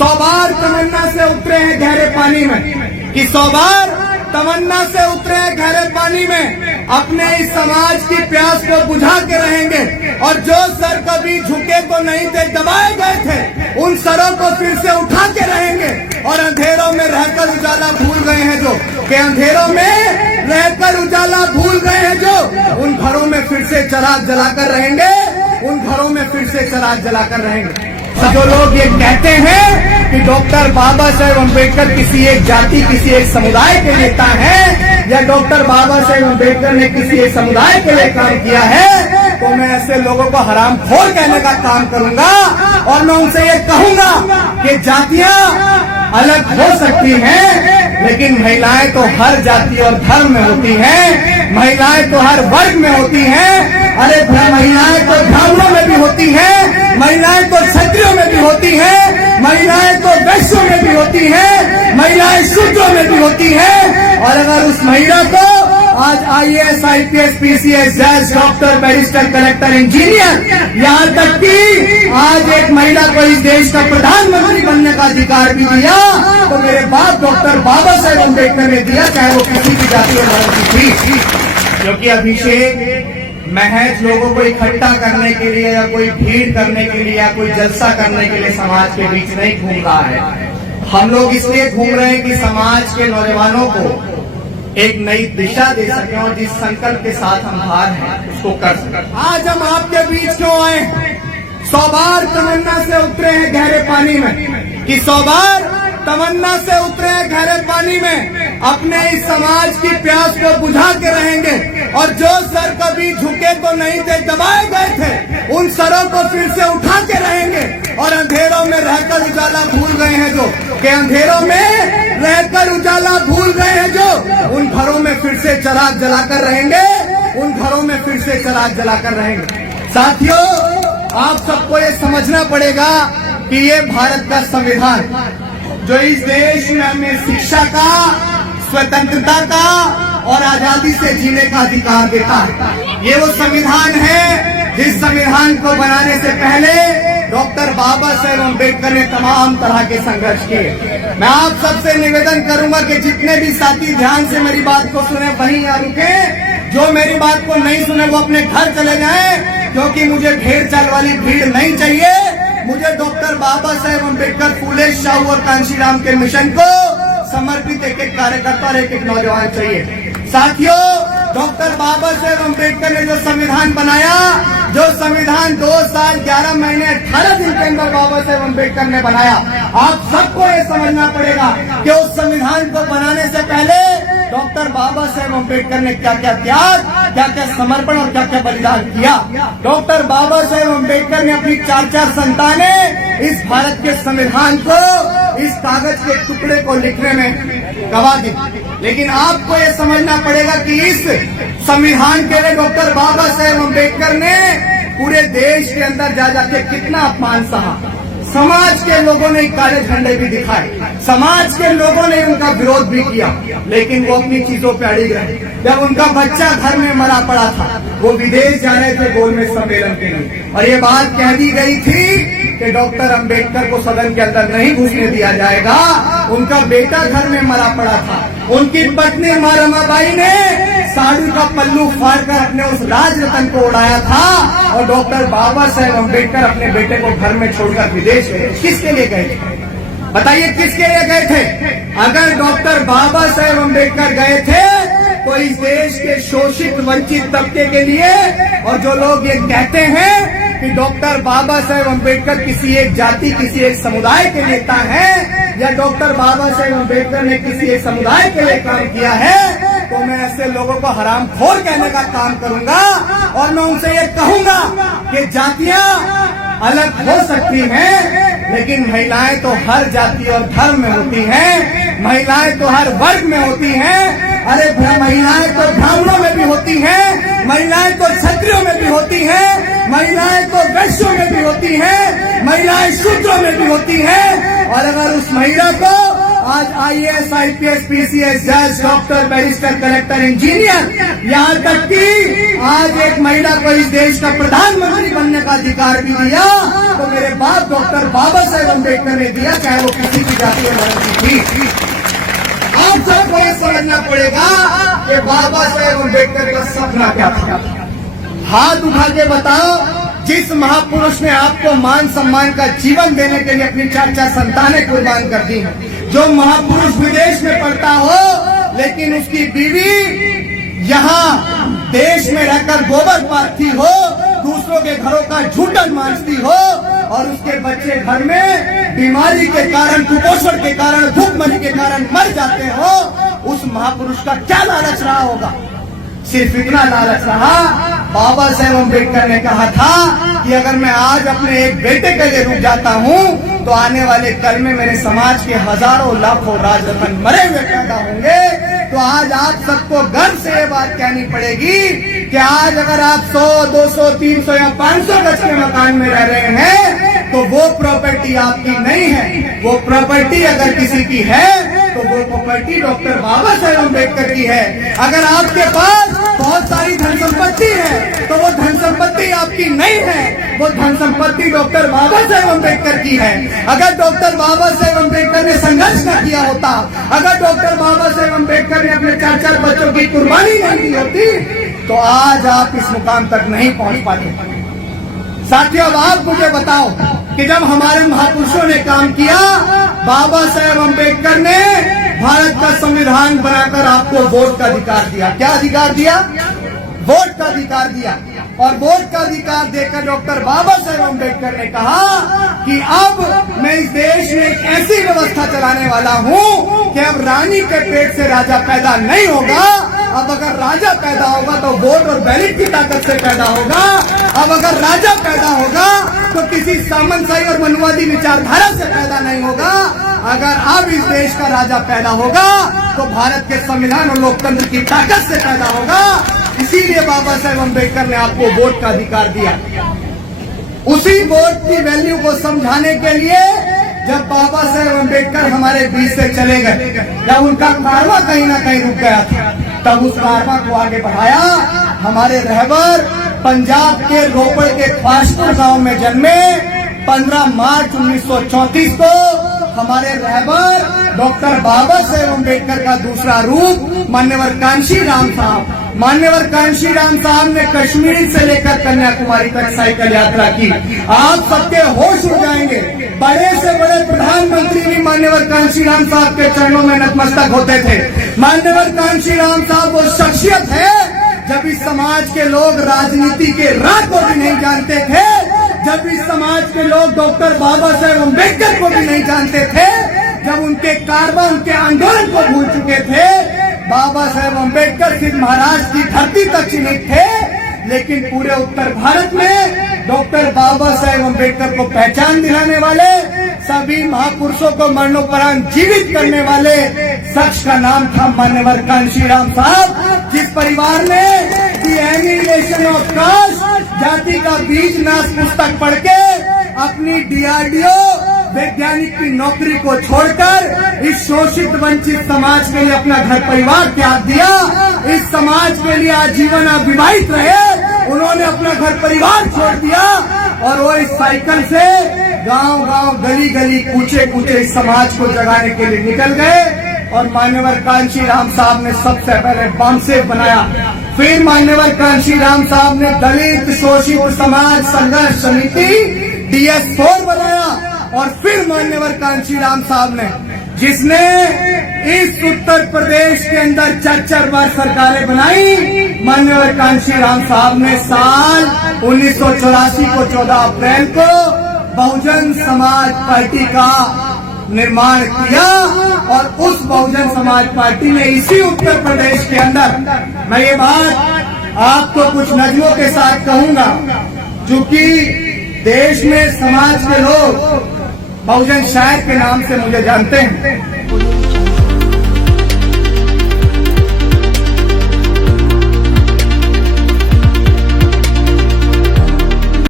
100 बार तमन्ना से उतरे हैं गहरे पानी में, कि 100 बार तमन्ना से उतरे हैं गहरे पानी में, अपने इस समाज की प्यास को बुझा के रहेंगे। और जो सर कभी झुके तो नहीं थे, दबाए गए थे, उन सरों को फिर से उठा के रहेंगे। और अंधेरों में रहकर उजाला भूल गए हैं जो, कि अंधेरों में रहकर उजाला भूल गए हैं जो, उन घरों में फिर से चिराग जलाकर रहेंगे, उन घरों में फिर से चिराग जलाकर रहेंगे। जो लोग ये कहते हैं कि डॉक्टर बाबा साहेब अम्बेडकर किसी एक जाति, किसी एक समुदाय के नेता हैं, या डॉक्टर बाबा साहेब अम्बेडकर ने किसी एक समुदाय के लिए काम किया है, तो मैं ऐसे लोगों को हरामखोर कहने का काम करूंगा। और मैं उनसे ये कहूंगा कि जातियां अलग हो सकती हैं, लेकिन महिलाएं तो हर जाति और धर्म में होती हैं, महिलाएं तो हर वर्ग में होती हैं। अरे महिलाएं तो ब्राह्मणों में भी होती हैं, महिलाएं तो क्षत्रियों में भी होती हैं, महिलाएं तो वैश्यों में भी होती हैं, महिलाएं शूद्रों में भी होती हैं। और अगर उस महिला को आज IAS, IPS, PCS, जज, डॉक्टर, बैरिस्टर, कलेक्टर, इंजीनियर, यहाँ तक कि आज एक महिला को इस देश का प्रधानमंत्री बनने का अधिकार भी दिया, तो मेरे बाप डॉक्टर बाबा साहेब अम्बेडकर ने दिया, चाहे वो किसी भी जाति और धर्म की थी। क्योंकि अभिषेक महज लोगों को इकट्ठा करने के लिए, या कोई भीड़ करने के लिए, या कोई जलसा करने के लिए समाज के बीच नहीं घूम रहा है। हम लोग इसलिए घूम रहे हैं कि समाज के नौजवानों को एक नई दिशा दे सके, और जिस संकल्प के साथ हम बाहर हैं उसको कर सकें। आज हम आपके बीच क्यों आए? 100 बार तमन्ना से उतरे हैं गहरे पानी में, कि 100 बार तमन्ना से उतरे हैं गहरे पानी में, अपने इस समाज की प्यास को बुझा के रहेंगे। और जो सर कभी झुके तो नहीं थे, दबाए गए थे, उन सरों को फिर से उठा के रहेंगे। और अंधेरों में रहकर उजाला भूल गए हैं जो, कि अंधेरों में रहकर उजाला भूल गए हैं जो, उन घरों में फिर से चिराग जलाकर रहेंगे, उन घरों में फिर से चिराग जलाकर रहेंगे। साथियों, आप सबको ये समझना पड़ेगा कि ये भारत का संविधान, जो इस देश में हमें शिक्षा का, स्वतंत्रता का और आजादी से जीने का अधिकार देता है, ये वो संविधान है जिस संविधान को बनाने से पहले डॉक्टर बाबा साहेब अम्बेडकर ने तमाम तरह के संघर्ष किए। मैं आप सबसे निवेदन करूंगा कि जितने भी साथी ध्यान से मेरी बात को सुने, वहीं यहाँ रुके। जो मेरी बात को नहीं सुने वो अपने घर चले जाएं, क्योंकि मुझे भेड़ चाल वाली भीड़ नहीं चाहिए। मुझे डॉक्टर बाबा साहेब अम्बेडकर, फूले शाहू और कांशीराम के मिशन को समर्पित एक एक कार्यकर्ता और एक एक नौजवान चाहिए। साथियों, डॉक्टर बाबा साहेब अम्बेडकर ने जो संविधान बनाया, जो संविधान 2 साल 11 महीने 18 दिन के अंदर बाबा साहेब अम्बेडकर ने बनाया, आप सबको ये समझना पड़ेगा कि उस संविधान को बनाने से पहले डॉक्टर बाबा साहेब अम्बेडकर ने क्या क्या त्याग, क्या क्या समर्पण और क्या क्या बलिदान किया। डॉक्टर बाबा साहेब अम्बेडकर ने अपनी 4 संतानें इस भारत के संविधान को, इस कागज के टुकड़े को लिखने में गवा दी। लेकिन आपको ये समझना पड़ेगा कि इस संविधान के लिए डॉक्टर बाबा साहेब अम्बेडकर ने पूरे देश के अंदर जा जाके कितना अपमान सहा। समाज के लोगों ने काले झंडे भी दिखाए, समाज के लोगों ने उनका विरोध भी किया, लेकिन वो अपनी चीजों पे अड़िग रहे। जब उनका बच्चा घर में मरा पड़ा था, वो विदेश जा रहे थे गोलमेज सम्मेलन के लिए, और ये बात कह दी गई थी कि डॉक्टर अम्बेडकर को सदन के अंदर नहीं घुसने दिया जाएगा। उनका बेटा घर में मरा पड़ा था, उनकी पत्नी माँ रमाबाई ने साड़ी का पल्लू फाड़कर अपने उस राज रतन को उड़ाया था, और डॉक्टर बाबा साहेब अम्बेडकर अपने बेटे को घर में छोड़कर विदेश गए। किसके लिए गए थे? बताइए, किसके लिए गए थे? अगर डॉक्टर बाबा साहेब अम्बेडकर गए थे तो इस देश के शोषित वंचित तबके के लिए। और जो लोग ये कहते हैं कि डॉक्टर बाबा साहेब अम्बेडकर किसी एक जाति, किसी एक समुदाय के नेता हैं, या डॉक्टर बाबा साहेब अम्बेडकर ने किसी एक समुदाय के लिए काम किया है, तो मैं ऐसे लोगों को हरामखोर कहने का काम करूंगा। और मैं उनसे ये कहूंगा कि जातियां अलग हो सकती हैं, लेकिन महिलाएं तो हर जाति और धर्म में होती हैं, महिलाएं तो हर वर्ग में होती हैं। अरे महिलाएं तो ब्राह्मणों में भी होती हैं, महिलाएं तो क्षत्रियों में भी होती हैं, महिलाएं तो वैश्यों में भी होती हैं, महिलाएं शूद्रों में भी होती हैं। और अगर उस महिला को आज IAS, IPS, PCS, जज, डॉक्टर, बैरिस्टर, कलेक्टर, इंजीनियर, यहाँ तक कि आज एक महिला को इस देश का प्रधानमंत्री बनने का अधिकार भी दिया तो मेरे बाप डॉक्टर बाबा साहेब अम्बेडकर ने दिया, चाहे वो किसी भी जाति और धर्म की थी। आप सबको ये समझना पड़ेगा कि बाबा साहेब अम्बेडकर का सपना क्या था। हाथ उठा के बताओ, जिस महापुरुष ने आपको मान सम्मान का जीवन देने के लिए अपनी 4 संतानें कुर्बान कर दी हैं, जो महापुरुष विदेश में पढ़ता हो लेकिन उसकी बीवी यहाँ देश में रहकर गोबर पाथती हो, दूसरों के घरों का झूठन मांझती हो और उसके बच्चे घर में बीमारी के कारण, कुपोषण के कारण, भूखमरी के कारण मर जाते हो, उस महापुरुष का क्या लालच रहा होगा? सिर्फ इतना लालच रहा, बाबा साहेब अम्बेडकर ने कहा था कि अगर मैं आज अपने एक बेटे के लिए रुक जाता हूँ तो आने वाले कल में मेरे समाज के हजारों लाखों राजरत्न मरे हुए पैदा होंगे। तो आज आप सबको गर्व से ये बात कहनी पड़ेगी कि आज अगर आप 100, 200, 300 या 500 गज के मकान में रह रहे हैं तो वो प्रॉपर्टी आपकी नहीं है। वो प्रॉपर्टी अगर किसी की है तो वो प्रॉपर्टी डॉक्टर बाबा साहेब अम्बेडकर की है। अगर आपके पास बहुत सारी धन संपत्ति है तो वो धन संपत्ति आपकी नहीं है, वो धन संपत्ति डॉक्टर बाबा साहेब अम्बेडकर की है। अगर डॉक्टर बाबा साहेब अम्बेडकर ने संघर्ष न किया होता, अगर डॉक्टर बाबा साहेब अम्बेडकर ने अपने 4 बच्चों की कुर्बानी नहीं दी होती तो आज आप इस मुकाम तक नहीं पहुंच पाते। साथियों, अब आप मुझे बताओ कि जब हमारे महापुरुषों ने काम किया, बाबा साहेब अम्बेडकर ने भारत का संविधान बनाकर आपको वोट का अधिकार दिया। क्या अधिकार दिया? वोट का अधिकार दिया। और वोट का अधिकार देकर डॉक्टर बाबा साहेब अम्बेडकर ने कहा कि अब मैं इस देश में एक ऐसी व्यवस्था चलाने वाला हूँ कि अब रानी के पेट से राजा पैदा नहीं होगा। अब अगर राजा पैदा होगा तो वोट और बैलेट की ताकत से पैदा होगा। अब अगर राजा पैदा होगा तो किसी सामंतशाही और मनुवादी विचारधारा से पैदा नहीं होगा। अगर अब इस देश का राजा पैदा होगा तो भारत के संविधान और लोकतंत्र की ताकत से पैदा होगा। इसीलिए बाबा साहेब अम्बेडकर ने आपको वोट का अधिकार दिया। उसी वोट की वैल्यू को समझाने के लिए जब बाबा साहेब अम्बेडकर हमारे बीच से चले गए, जब उनका कारवा कहीं ना कहीं रुक गया था, तब उस कारवा को आगे बढ़ाया। हमारे रहबर पंजाब के रोपड़ के ख्वाशपुर गांव में जन्मे 15 मार्च 1934 को हमारे रहबर डॉक्टर बाबा साहेब अम्बेडकर का दूसरा रूप मान्यवर कांशी राम साहब, मान्यवर कांशी राम साहब ने कश्मीर से लेकर कन्याकुमारी तक साइकिल यात्रा की। आप सबके होश उड़ जाएंगे, बड़े से बड़े प्रधानमंत्री भी मान्यवर कांशी राम साहब के चरणों में नतमस्तक होते थे। मान्यवर कांशी राम साहब वो शख्सियत है जब इस समाज के लोग राजनीति के राह को भी नहीं जानते थे, जब इस समाज के लोग डॉक्टर बाबा साहेब अम्बेडकर को भी नहीं जानते थे, जब उनके कारवा, उनके आंदोलन को भूल चुके थे। बाबा साहेब अम्बेडकर सिर्फ महाराष्ट्र की धरती तक सीमित थे, लेकिन पूरे उत्तर भारत में डॉक्टर बाबा साहेब अम्बेडकर को पहचान दिलाने वाले, सभी महापुरुषों को मरणोपरांत जीवित करने वाले शख्स का नाम था मान्यवर कांशी राम साहब, जिस परिवार ने द एनिहिलेशन ऑफ कास्ट, जाति का बीज नाश पुस्तक पढ़ के अपनी DRDO वैज्ञानिक की नौकरी को छोड़कर इस शोषित वंचित समाज के लिए अपना घर परिवार त्याग दिया। इस समाज के लिए आजीवन अविवाहित रहे, उन्होंने अपना घर परिवार छोड़ दिया और वो इस साइकिल से गांव गांव, गली गली, कूचे कूचे इस समाज को जगाने के लिए निकल गए। और मान्यवर कांशी राम साहब ने सबसे पहले बामसेफ बनाया, फिर मान्यवर कांशी राम साहब ने दलित शोषित समाज संघर्ष समिति DS4 बनाया, और फिर मान्यवर कांशी राम साहब ने, जिसने इस उत्तर प्रदेश के अंदर 4 बार सरकारें बनाई, मान्यवर कांशी राम साहब ने साल 1984 को 14 अप्रैल को बहुजन समाज पार्टी का निर्माण किया। और उस बहुजन समाज पार्टी ने इसी उत्तर प्रदेश के अंदर, मैं ये बात आपको कुछ नजमों के साथ कहूंगा, चूंकि देश में समाज के लोग बहुजन शायर के नाम से मुझे जानते हैं।